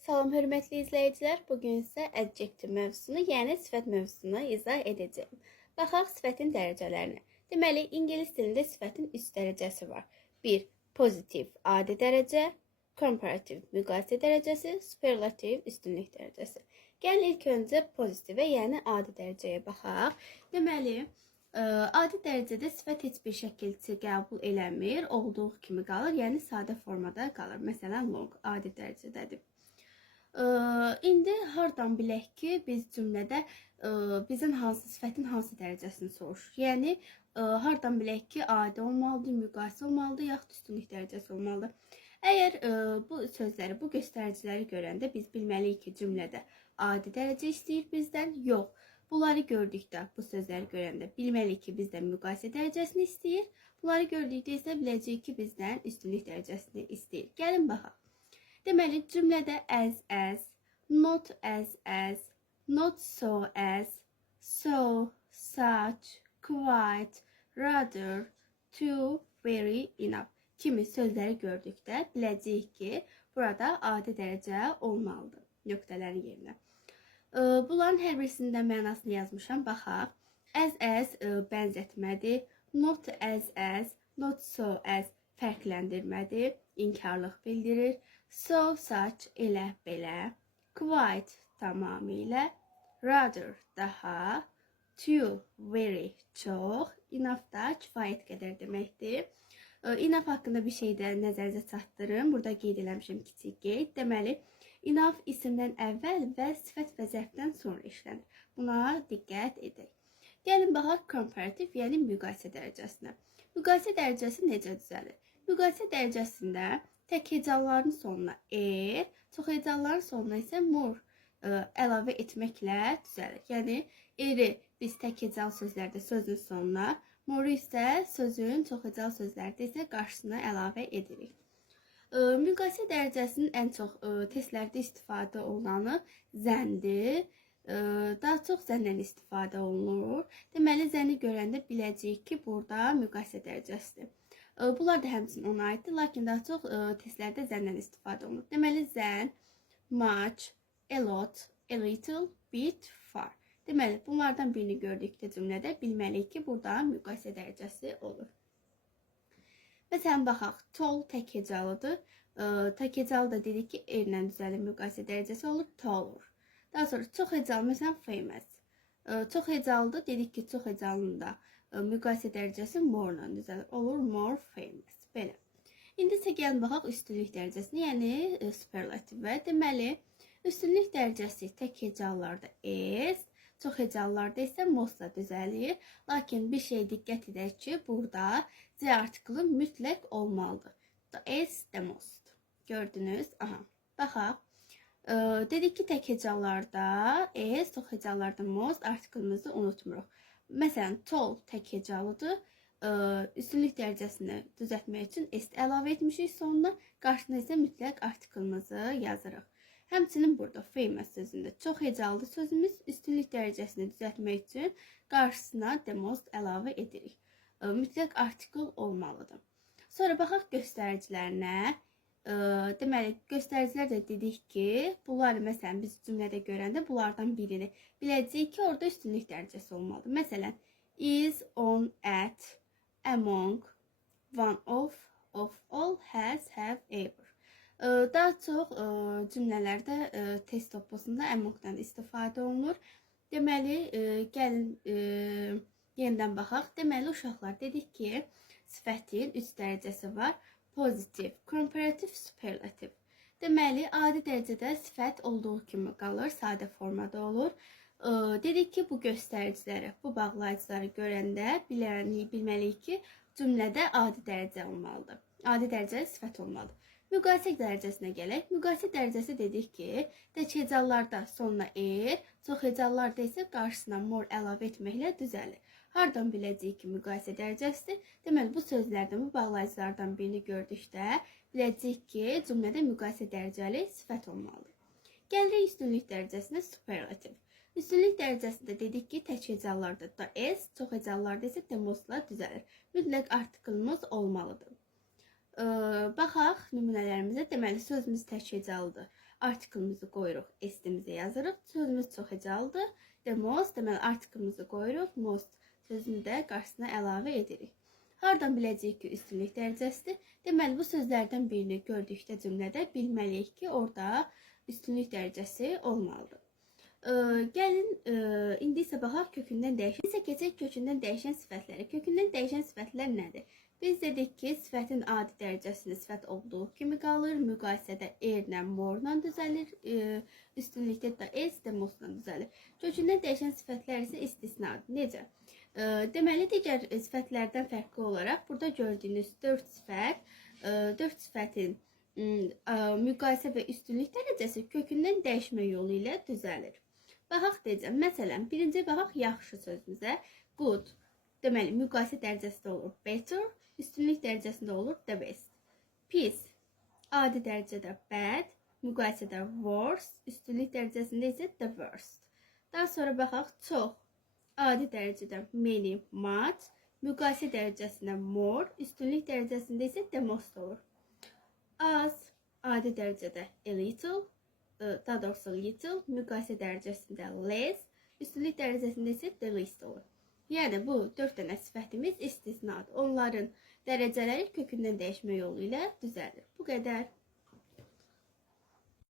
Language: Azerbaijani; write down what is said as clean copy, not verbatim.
Salam hörmətli izləyicilər, bugün isə adjektiv mövzusunu, yəni sifət mövzusunu izah edəcəyim. Baxaq sifətin dərəcələrinə. Deməli, ingilis dilində sifətin 3 dərəcəsi var. 1. Pozitiv adi dərəcə, komparativ müqayisə dərəcəsi, superlativ üstünlük dərəcəsi. Gəlin ilk öncə pozitivə, yəni adi dərəcəyə baxaq. Deməli, adi dərəcədə sifət heç bir şəkilçi qəbul eləmir, olduğu kimi qalır, yəni sadə formada qalır. Məsələn, long adi dərəcədədir. İndi hardan bilək ki, biz cümlədə bizim sifətin hansı dərəcəsini soruşur? Yəni, hardan bilək ki, adi olmalıdır, müqayisə olmalıdır, yaxud üstünlük dərəcəsi olmalıdır? Əgər bu sözləri, bu göstəriciləri görəndə biz bilməliyik ki, cümlədə adi dərəcə istəyir bizdən, yox. Bunları gördükdə, bu sözləri görəndə bilməliyik ki, bizdən müqayisə dərəcəsini istəyir. Bunları gördükdə isə biləcəyik ki, bizdən üstünlük dərəcəsini istəyir. Gəlin baxaq. Deməli, cümlədə as, not as, not so as, so, such, quite, rather, too, very, enough kimi sözləri gördükdə biləcəyik ki, burada adi dərəcə olmalıdır nöqtələrin yerinə. Bunların hər birisində mənasını yazmışam, baxaq. As bənzətmədir, not as, not so as fərqləndirmədir, inkarlıq bildirir. So, such, elə, belə, quite, tamamilə, rather, daha, too, very, çox, enough da kifayət qədər deməkdir. Enough haqqında bir şey də nəzərinizə çatdırım. Burada qeyd eləmişəm kiçik qeyd. Deməli, enough isimdən əvvəl və sifət və zərfdən sonra işlənir. Buna diqqət edək. Gəlin baxaq komparativ, yəni müqayisə dərəcəsinə. Müqayisə dərəcəsi necə düzəlir? Müqayisə dərəcəsində tək hecaların sonuna çox hecaların sonuna isə əlavə etməklə düzəlir. Yəni, biz tək hecalı sözlərdə sözün sonuna, moru isə sözün çox hecalı sözlərdə isə qarşısına əlavə edirik. Müqayisə dərəcəsinin ən çox testlərdə istifadə olunanı zəndir. Daha çox zəndən istifadə olunur. Deməli, zəni görəndə biləcəyik ki, burada müqayisə dərəcəsidir. Bunlar da həmçinin ona aiddir, lakin daha çox testlərdə zəndən istifadə olunur. Deməli, zən, much, a lot, a little, bit, far. Deməli, bunlardan birini gördükdə cümlədə bilməliyik ki, burada müqayisə dərəcəsi olur. Məsələn, baxaq, tall tək hecalıdır. Tək hecalı da dedik ki, erlə düzəlir müqayisə dərəcəsi olur, taller. Daha sonra çox hecalı, məsələn, famous. Çox hecalıdır, dedik ki, çox hecalının da müqayisə dərəcəsi more-la düzəlir. Olur more famous. Belə. İndi isə gəlin baxaq üstünlük dərəcəsini, yəni superlativə. Deməli, üstünlük dərəcəsi tək hecalılarda is, çox hecalılarda isə most-la düzəlir. Lakin bir şey diqqət edək ki, burada C artiklı mütləq olmalıdır. The is, the most. Gördünüz? Aha. Baxaq. Dedik ki, tək hecalılarda is, çox hecalılarda most artiklımızı unutmuruq. Məsələn, tall tək hecalıdır. Üstünlük dərəcəsini düzəltmək üçün est əlavə etmişik sonuna. Qarşısına isə mütləq artiklımızı yazırıq. Həmçinin burada famous sözündə çox hecalıdır sözümüz. Üstünlük dərəcəsini düzəltmək üçün qarşısına the most əlavə edirik. Mütləq artikl olmalıdır. Sonra baxaq göstəricilərinə. Deməli, göstəricilər də dedik ki, bunları məsələn biz cümlədə görəndə bunlardan birini biləcəyik ki, orada üstünlük dərəcəsi olmalıdır. Məsələn, is, on, at, among, one of all, has, have, ever. Daha çox cümlələrdə test topusunda among-dan istifadə olunur. Deməli, gəlin yenidən baxaq. Deməli, uşaqlar dedik ki, sifətin 3 dərəcəsi var. Pozitiv, komparativ, superlativ. Deməli, adi dərəcədə sifət olduğu kimi qalır, sadə formada olur. Dedik ki, bu göstəriciləri, bu bağlayıcıları görəndə bilməliyik ki, cümlədə adi dərəcə olmalıdır. Adi dərəcəli sifət olmalıdır. Müqayisə dərəcəsinə gələk. Müqayisə dərəcəsi dedik ki, tək hecalılarda sonuna çox hecalılarda isə qarşısına more əlavə etməklə düzəlir. Hardan biləcəyik ki, müqayisə dərəcəsidir? Deməli, bu sözlərdən, bu bağlayıcılardan birini gördükdə biləcəyik ki, cümlədə müqayisə dərəcəli sifət olmalıdır. Gəlirik üstünlük dərəcəsinə superlativ. Üstünlük dərəcəsində dedik ki, tək hecalılarda da is, çox hecalılarda isə the most-la düzəlir. Mütləq artiklımız olmalıdır. Baxaq nümunələrimizə. Deməli, sözümüz tək hecalıdır. artiklımızı qoyuruq, s-imizi yazırıq. Sözümüz çox hecalıdır. The most, deməli artiklımızı qoyuruq, most sözünü də qarşısına əlavə edirik. Hardan biləcəyik ki, üstünlük dərəcəsidir? Deməli, bu sözlərdən birini gördükdə cümlədə bilməliyik ki, orada üstünlük dərəcəsi olmalıdır. Gəlin, indi isə baxaq kökündən dəyişən. İsə keçək kökündən dəyişən sifətləri. Kökündən dəyişən sifətlər nədir? Biz dedik ki, sifətin adi dərəcəsində sifət olduğu kimi qalır. Müqayisədə erlə, morla düzəlir. Üstünlükdə də s, də mostla düzəlir. Kökündən dəyişən sifətlər isə istisnadır. Necə? Deməli, digər sifətlərdən fərqli olaraq burada gördüyünüz 4 sifətin müqayisə və üstünlük dərəcəsi kökündən dəyişmə yolu ilə düzəlir. Baxaq deyəcəm. Məsələn, birinci baxaq yaxşı sözümüzə. Good. Deməli, müqayisə dərəcəsində olur better, üstünlük dərəcəsində olur the best. Pis. Adi dərəcədə bad, müqayisədə worse, üstünlük dərəcəsində isə the worst. Daha sonra baxaq çox. Adi dərəcədə many, much, müqayisə dərəcəsində more, üstünlük dərəcəsində isə the most olur. Az, adi dərəcədə a little, daha doğrusu little, müqayisə dərəcəsində less, üstünlük dərəcəsində isə the least olur. Yəni, bu 4 dənə sifətimiz istisnadır. Onların dərəcələri kökündən dəyişmə yolu ilə düzəlir. Bu qədər.